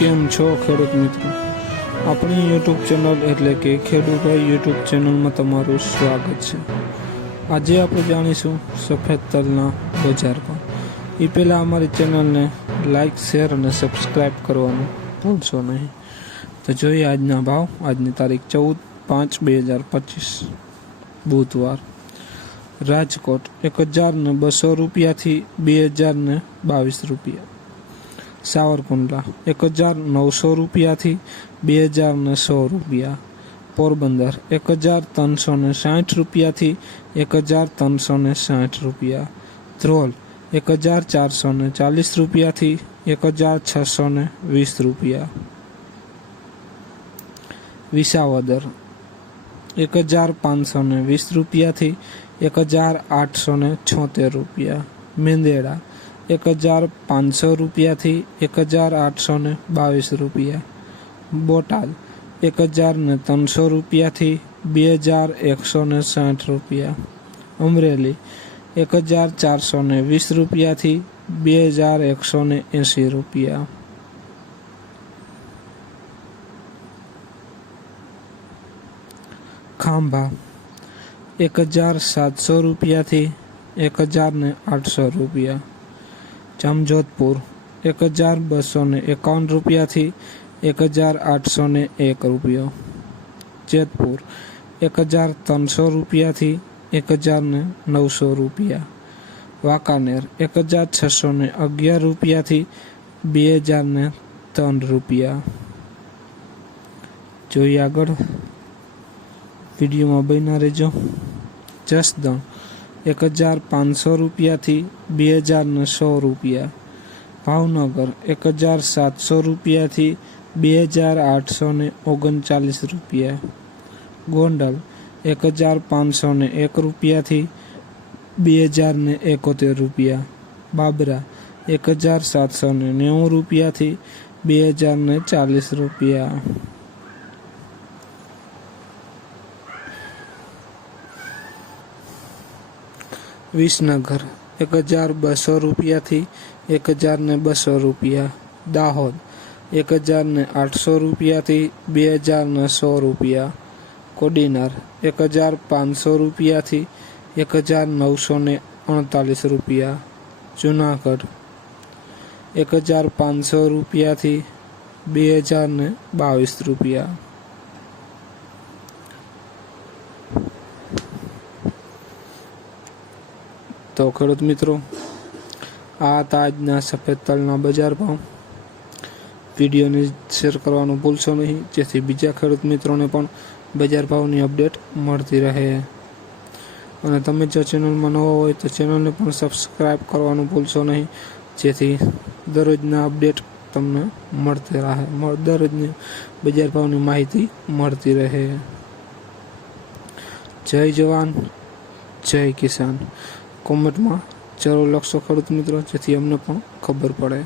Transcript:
કેમ છો ખેડૂત મિત્રો? આપણી યુટ્યુબ ચેનલ એટલે કે ખેડૂભાઈ યુટ્યુબ ચેનલમાં તમારું સ્વાગત છે। આજે આપણે જાણીશું સફેદ તલના બજાર ભાવ। એ પહેલાં અમારી ચેનલને લાઇક, શેર અને સબસ્ક્રાઈબ કરવાનું ભૂલશો નહીં। તો જોઈએ આજના ભાવ। આજની તારીખ 14/5/2025 બુધવાર। રાજકોટ 1002 રૂપિયાથી 2022 રૂપિયા। સાવરકુંડલા 1900 રૂપિયાથી 200100 રૂપિયા। પોરબંદર 1360 રૂપિયાથી 1360 રૂપિયા। ધ્રોલ 1440 રૂપિયાથી 1620 રૂપિયા। વિસાવદર 1520 રૂપિયાથી 1876 રૂપિયા। મેંદેડા 1500 રૂપિયાથી 1822 રૂપિયા। બોટાદ 100300 રૂપિયાથી 2160 રૂપિયા। અમરેલી 1420 રૂપિયાથી 2180 રૂપિયા। ખાંભા 1700 રૂપિયાથી 1800 રૂપિયા। જામજોધપુર 1251 રૂપિયાથી 1801 રૂપિયો। જેતપુર 1300 રૂપિયાથી 1900 રૂપિયા। વાંકાનેર 1611 રૂપિયાથી 2003 રૂપિયા। જોઈએ આગળ, વિડીયોમાં બન્યા રહેજો। જસદણ 1500 રૂપિયાથી 2100 રૂપિયા। ભાવનગર 1700 રૂપિયાથી 2839 રૂપિયા। ગોંડલ 1501 રૂપિયાથી 2071 રૂપિયા। બાબરા 1790 રૂપિયાથી 2040 રૂપિયા। વિસનગર 1200 રૂપિયાથી 1200 રૂપિયા। દાહોદ 1800 રૂપિયાથી 2100 રૂપિયા। કોડીનાર 1500 રૂપિયાથી 1939 રૂપિયા। જુનાગઢ 1500 રૂપિયાથી 2022 રૂપિયા। તો ખેડૂત મિત્રો, આ હતા આજના સફેદ તલના બજાર ભાવ। વિડીયોને શેર કરવાનું ભૂલશો નહીં, જેથી બીજા ખેડૂત મિત્રોને પણ બજાર ભાવની અપડેટ મળતી રહે। અને તમે જો ચેનલમાં નવા હોય તો ચેનલને પણ સબસ્ક્રાઈબ કરવાનું ભૂલશો નહીં, જેથી દરરોજના અપડેટ તમને મળતી રહે, દરરોજની બજાર ભાવની માહિતી મળતી રહે। જય જવાન, જય કિસાન। કોમેન્ટમાં જરૂર લખશો ખેડૂત મિત્રો, જેથી અમને પણ ખબર પડે।